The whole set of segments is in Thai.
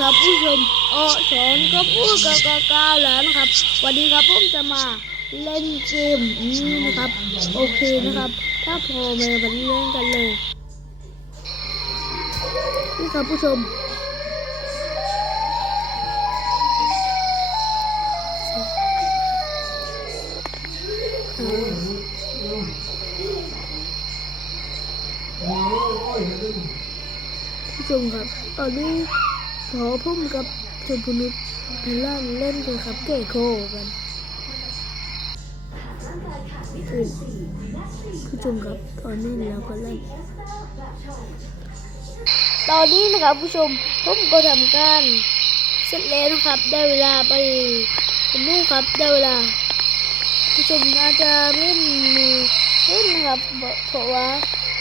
ครับผู้ชมออสอนก็พูดกับกาก้าแล้วนะครับ วันนี้ครับผมจะมาเล่นเกมนี้นะครับ โอเคนะครับ ถ้าพอมาวันนี้เล่นกันเลยนี่ครับผู้ชมผู้ชมครับตอนนี้ ขอพุ่มกับชมพูนุษย์พล่างเล่นกันครับเก้โคกันอืมผู้ชมครับตอนนี้เราก็เล่นตอนนี้นะครับผู้ชมผมก็ทำการเสร็จแล้วนะครับ ได้เวลาไปผมนู่ครับได้เวลา ผู้ชมน่าจะเล่นมือเล่นนะครับเพราะว่า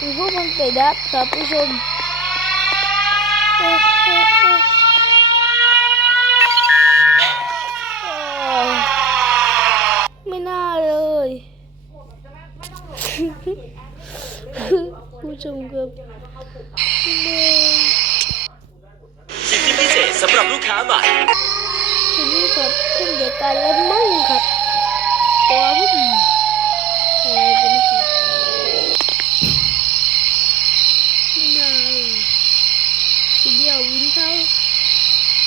มีพวกมันไปดับครับผู้ชม ผู้ชมครับสิทธิพิเศษสำหรับลูกค้าใหม่ทีนี้ครับผมเด็กการเล่นไม่ครับตัวผมใครเป็น่าเลยทีเดียววินเข้า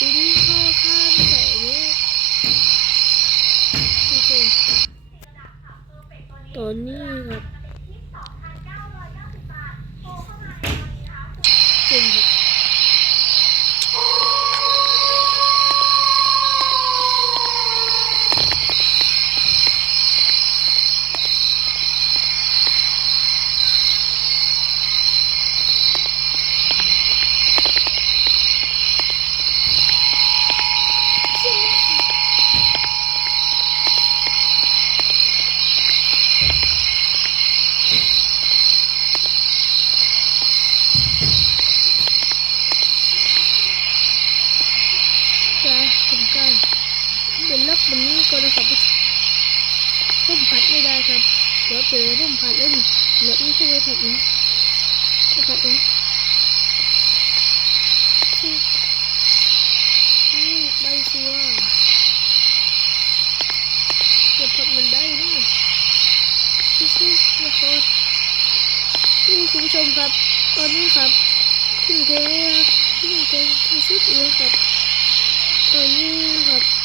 วินเข้าข้ามใส่นี่ผู้ชมตอนนี้ครับจริงครับ จะทำการเดินลับวันนี้ก็นะครับ พุ่มผัดไม่ได้ครับ เดี๋ยวเจอพุ่มผัดเล่นเดี๋ยวนี้พุ่มไม่ผัดนะไม่ผัดนะอืมอืมได้สิว่าเดี๋ยวผัดมันได้นะพี่ซิละครนี่คุณผู้ชมครับ ตอนนี้ครับขึ้นเกมขึ้นเกมที่สุดเลยครับตอนนี้ครับ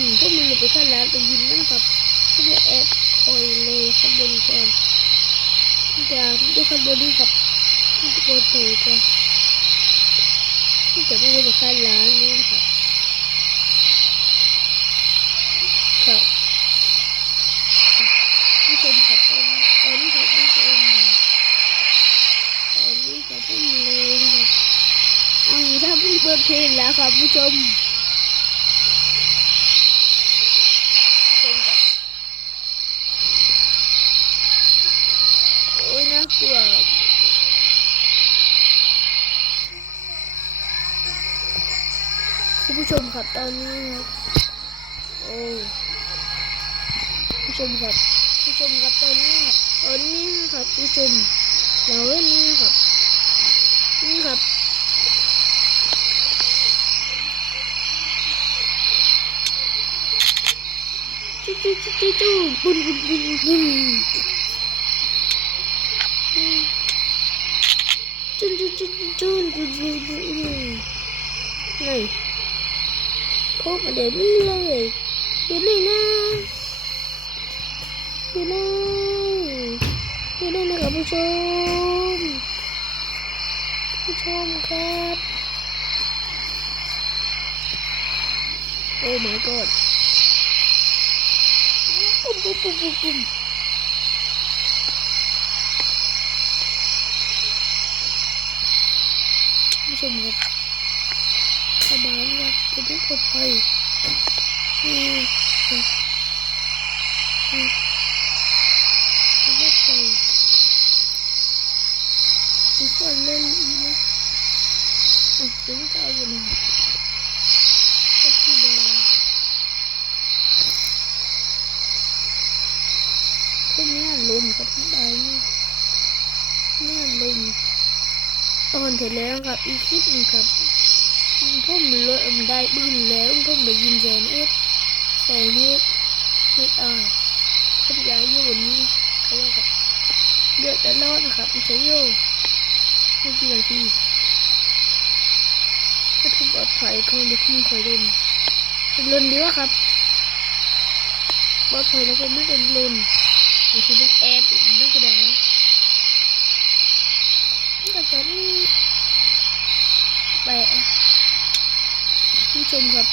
พวกไม่ยินพวกมันไปข้างล่างไปยินนะครับพวกแอบคอยเลยข้างบนก่อนจะด้วยข้างบนนี่ครับบนเตะก่อนที่จะไม่ไปข้างล่างนี่ครับครับผู้ชมครับตอนนี้ตอนนี้ครับผู้ชมตอนนี้ครับพุ่งเลยนะครับเอาถ้าพี่เปิดเพลงแล้วครับผู้ชม กว่าคุณผู้ชมครับตอนนี้โอ้คุณผู้ชมครับผู้ชมครับตอนนี้ตอนนี้ครับผู้ชมเราเล่นนี่ครับนี่ครับจู่จุ๊จู่จุ๊บุนบุนบุนบุน จูนจูจูจูจูไงพบมาเดี๋ยวนี้เลยอยู่ไหนนะอยู่ไหนอยู่ไหนนะครับผู้ชม ผู้ชมครับ โอ้ my god ปุ๊บปุ๊บปุ๊บปุ๊บปุ๊บ ผู้ชมครับสบายมากเป็นทุกคนไปอืมอืมอืมเป็นทุกคนมีคนเล่นอีกนะอะถึงจะเอาอยู่หนึ่งก็ที่เดิมพวกนี้ลุนกับทั้งใบนี่นี่ลุน ตอนเสร็จแล้วครับอีกคลิปนึงครับผมเลยได้ปืนแล้วผมไปยินแสนเอสใส่เน็ตไม่อายผมย้ายอยู่นี้เขาว่ากับเดือดตลอดนะครับไม่ใช่โยไม่กี่นาทีถ้าทุกปลอดภัยเขาเด็กไม่เคยเล่นเป็นลุนดีวะครับปลอดภัยแล้วก็ไม่เป็นลุนมันคือลูกแอบอีกนั่นก็ได้ นี่ก็จะนี่แปะผู้ชมครับ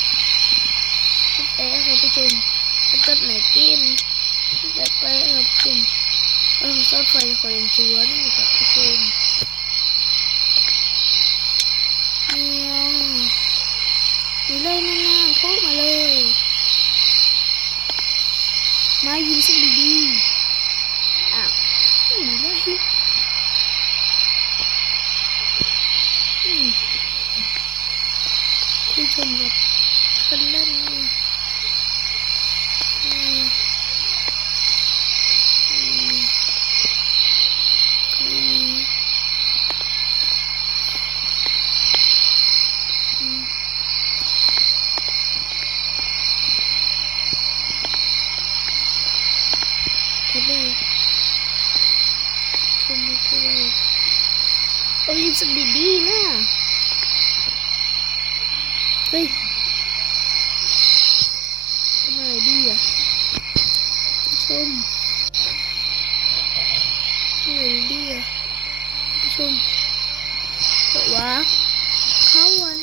แปะครับผู้ชมมันตัดไหนเกมแปะแปะครับผู้ชมเออซอสไฟคอยยังชัวนี่ครับผู้ชมเนี่ยนี่เลยนั่นๆโทษมาเลย มายิงสักดีๆ อ้าวไม่มีเลยอืมผู้ชมครับคนเล่นนี่อืมอืมอืมอืมเห็นเลยชมไม่ได้เอายิงสักดีๆนะเฮ้ยทำไมดีอะผู้ชมทำไม ดีอะผู้ชมเพราะว่าเขาวัน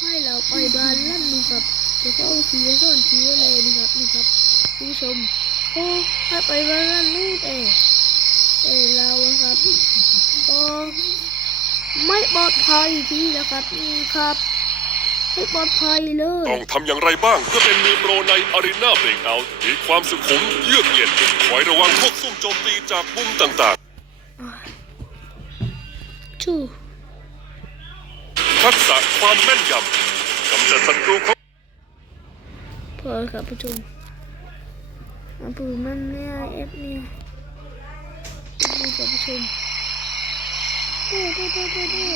ให้เราไปบ้านลั่นนี่ครับเดี๋ยวเขาเอาสีซ่อนสีอะไรนี่ครับนี่ครับผู้ชม เขาให้ไปบ้านลั่นนี่แต่แต่เราอะครับก็ไม่ปลอดภัยทีนะครับนี่ครับไม่ปลอดภัยเลย ต้องทำอย่างไรบ้างเพื่อเป็นมือโปรในอารีนาเบรกเอาท์มีความสุขุมเยือกเย็นคอยระวังพวกซุ่มโจมตีจากมุมต่างชูๆทักษะความแม่นยำกำจัดศัตรูของพอครับผู้ชม มาปืนมันเนี่ยเอฟเนี่ยดูครับผู้ชมดูดูดูดูดู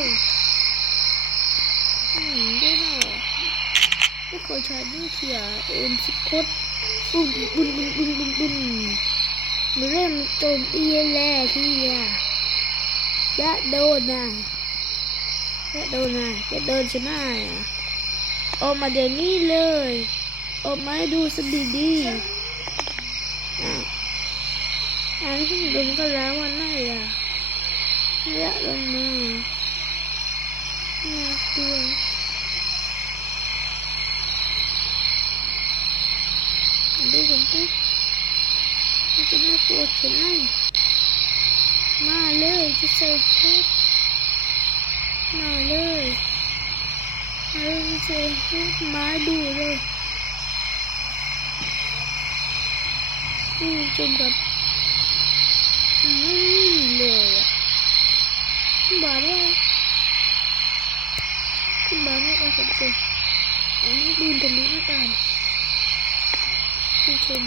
อืมดูหน่อไม่เคยใช้ดูเขียเอ็มสิบคดบุ้มบุ้มบุ้มบุ้มบุ้มบุ้มมันเริ่มโจมตีแล้วที่อะและโดนนะและโดนนะจะโดนชนะอะออกมาเดี๋ยวนี้เลย ออกมาให้ดูสักดีดีๆ อันที่ดูก็แล้ววันไหนอะเยอะลงมาน่ากลัวดูกันดิมันจะน่ากลัวแค่ไหนมาเลยจะใส่เพชรมาเลยมาเลยจะใส่เพชรมาดูเลยอืมจนแบบ ไม่มีเลยอะคุณบาว่าคุณบาว่าเอาผมสิอันนี้ดูนทะลุหน้าต่างคุณชม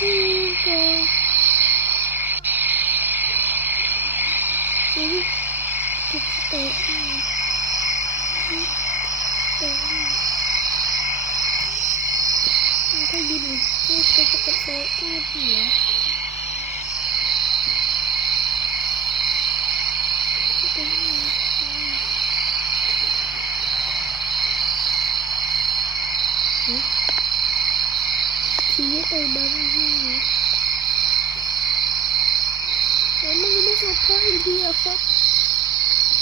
อืมก็อุ้ยตุ๊กตาอืมตุ๊กตาอืมมันก็ยิน ที่กระตุกกระเซาะที่หัวที่เป็นหัวทีนี้ไปบ้านที่แล้วมันไม่กลับพ่อไอเดียครับ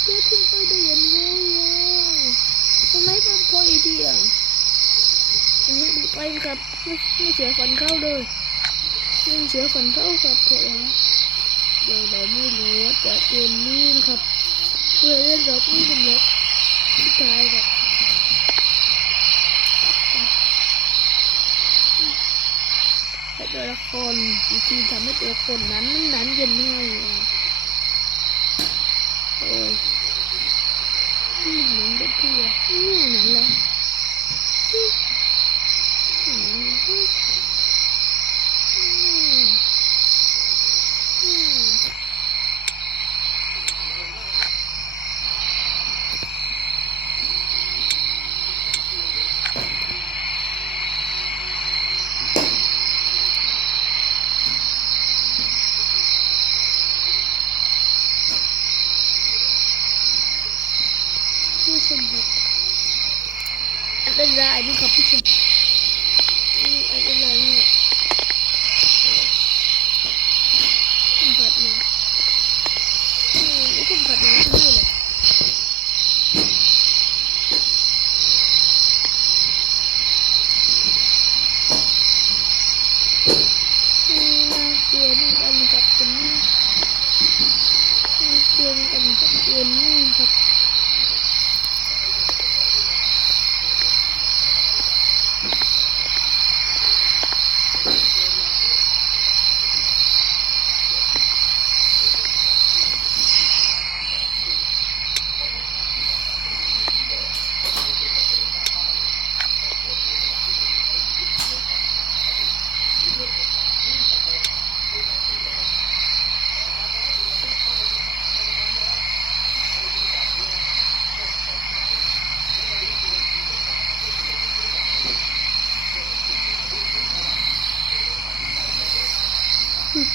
เจ๊ถึงไปได้ยังไงอะทำไมมันพ่อไอ เดียไปกับไม่เสียฝันเข้าเลยไม่เสียฝันเข้ากับเพราะเดี๋ยวเราไม่รู้ว่าจะเรียนนี่ครับ เพื่อเล่นรอบนี่เป็นรอบที่ตายครับแต่ตัวละครจริงๆทำให้ตัวละครนั้นนั้นเย็นง่าย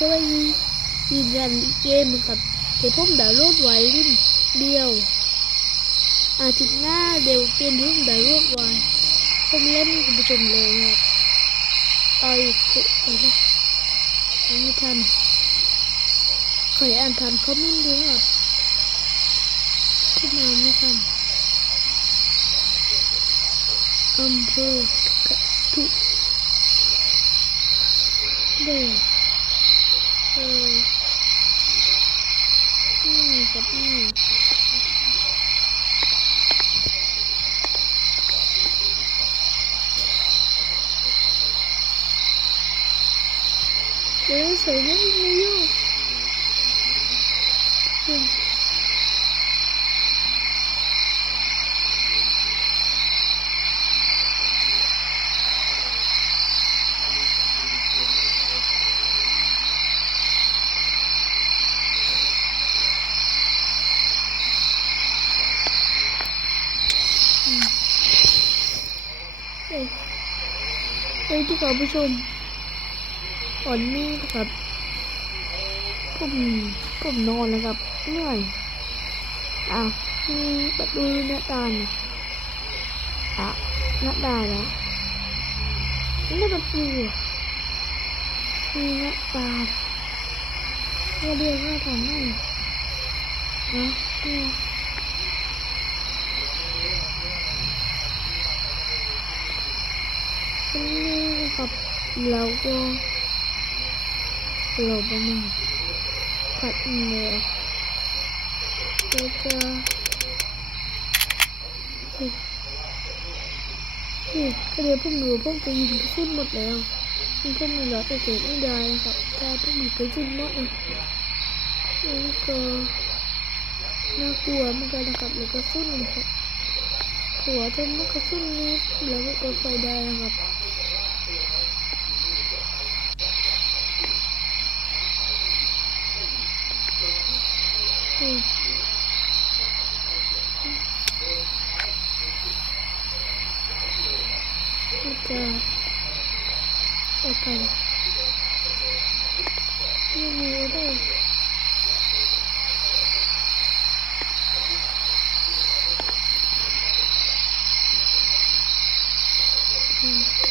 ก็ไปยืนยันอีกเกมครับแต่ผมดาวโหลดไว้รุ่นเดียว อาทิตย์หน้าเดี๋ยวเกมที่ผมดาวโหลดไว้ผมเล่นคุณผู้ชมเลยครับเอาอีกคุเอาเลยอ่านไม่ทันขออ่านทันคอมเมนต์ด้ครับที่มาไม่ทันอำเภอกะทุกเดช เออนี่ครับนี่เดี๋ยวใส่ไม่ไม่ยุ่งอืมเอ้ยเอ้ย ที่คุณผู้ชมตอนนี้นะครับผมผมนอนนะครับเหนื่อยอ้าวมีประตูหน้าต่างนะอะหน้าต่างแล้วนี่ประตูมีหน้าต่างเราเรียกหน้าต่างนั่นนะเนี่ยวันนี้นะ ครับเราก็เราประมาณผัดเนื้อแล้วก็เฮ้ยเฮ้ยก็เดี๋ยวพวกหนูพวกจะยิงกระสุนหมดแล้วมันพวกหนูเหลอแต่เศษไม่ได้นะครับถ้าพวกหนูกระสุนหมดนะแล้วก็น่ากลัวเหมือนกันนะครับแล้วก็สุนนะครับหัวจะมันกระสุนนี้แล้วก็กดไฟได้นะครับ อืมแล้วก็โอเค ไปไม่มีด้วยอืม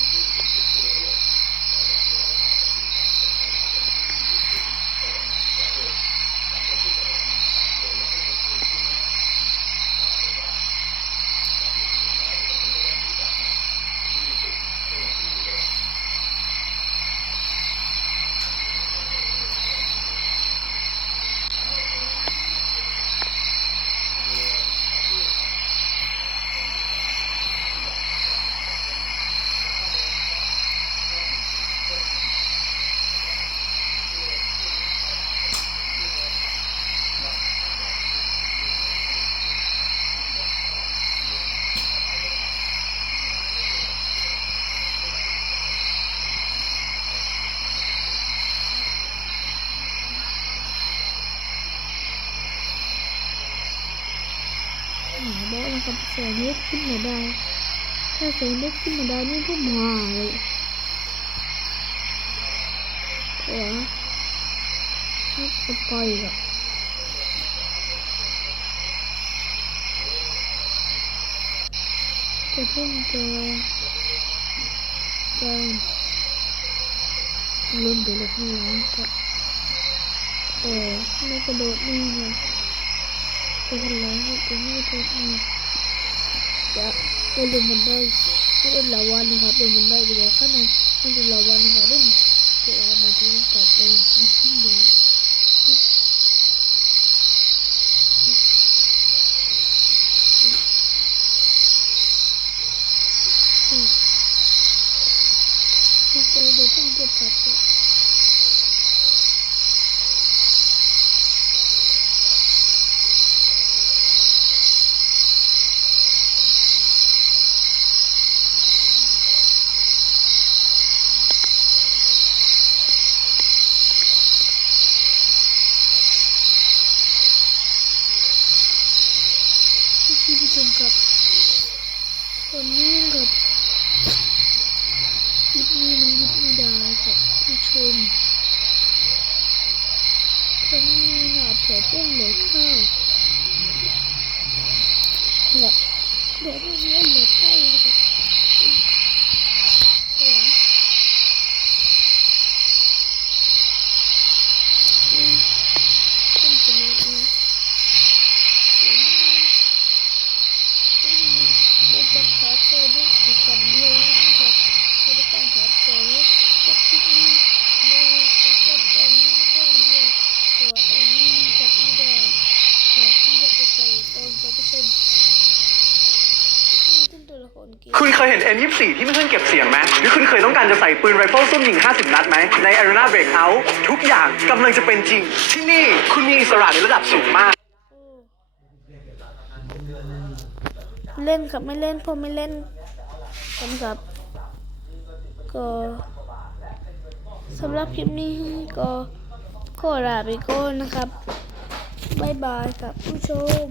หมอบอกนะครับ แสงนี้ขึ้นมาได้ ถ้าแสงนี้ขึ้นมาได้นี่พวกมาเลยเดี๋ยวถ้าจะปล่อยแบบจะเพิ่งเจอการลุ้นไปเลยข้างหลังก็เออไม่กระโดดนี่ไงไปกันแล้วไปไม่ถูกนี่จะ ไปลงบันไดไม่เป็นลาวันนะครับลงบันไดไปแล้วข้างในมันเป็นลาวันนะครับเล่นเดี๋ยวมาที่ต่อไปไม่ใช่ยาไม่ใช่เดี๋ยวต้องเก็บผักเลย พี่ผู้ชมครับตอนนี้กับคลิปนี้มันหยุดไม่ได้ครับผู้ชมตอนนี้หนาแผลเปื้อนเลยข้าวแบบเดี๋ยวไม่มีอะไรข้าวเลยครับแผลอืมเป็นจะไม่เองอืม เราจะขอเจอด้วยกันเดียวนะครับเราจะการขอเจอจากคลิปนี้โดยจะเป็นอันนี้ด้านเดียวตัวอันนี้จับไม่ได้ขอขึ้นยกไปใส่ตอนจะเปอร์เซ็นต์มีต้นตัวละครเกม คุณเค ยเห็น M24 ที่ไม่เครื่องเก็บเสียงไหมหรือคุณเคยต้องการจะใส่ปืนไรเฟิลซุ่มยิง 50 นัดไหม ใน Arena Breakout ทุกอย่างกำลังจะเป็นจริง ที่นี่คุณมีอิสระในระดับสูงมาก เล่นครับไม่เล่นผมไม่เล่นผมครับก็สำหรับคลิปนี้ก็ขอลาไปก่อนนะครับ บ๊ายบายครับผู้ชม